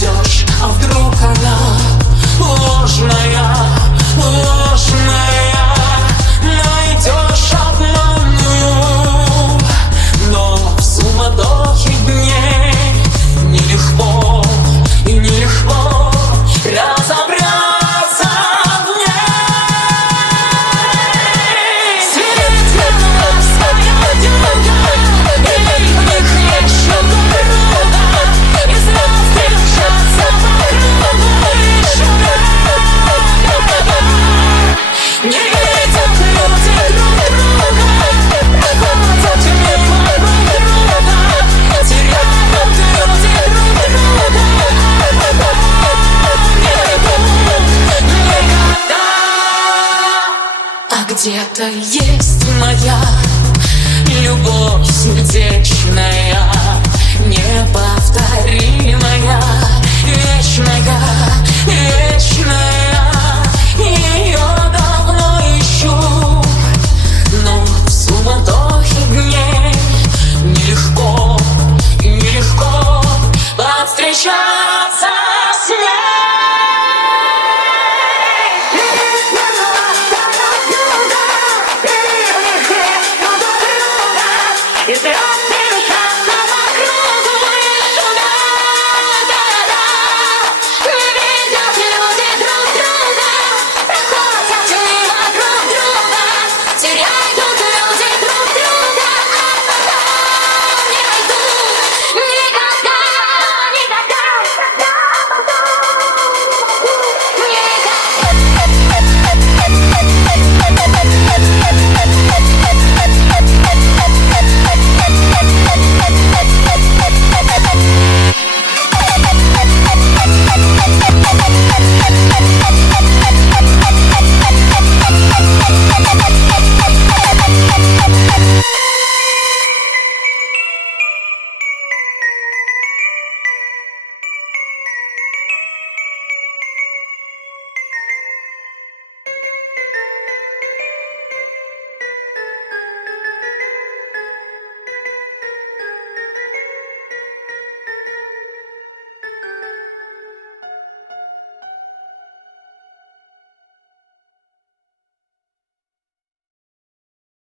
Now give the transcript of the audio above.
найдешь, а вдруг она ложная, ложная. Найдешь обманную, но в суматохе дней нелегко и нелегко разобраться в ней. Светлая своя дюга, и в них еще дорога, из разных жаться вокруг еще дорога. Не видят люди друг друга, проходят мимо друг друга, теряют люди друг друга, не идут никогда. А где-то есть моя любовь сердечная.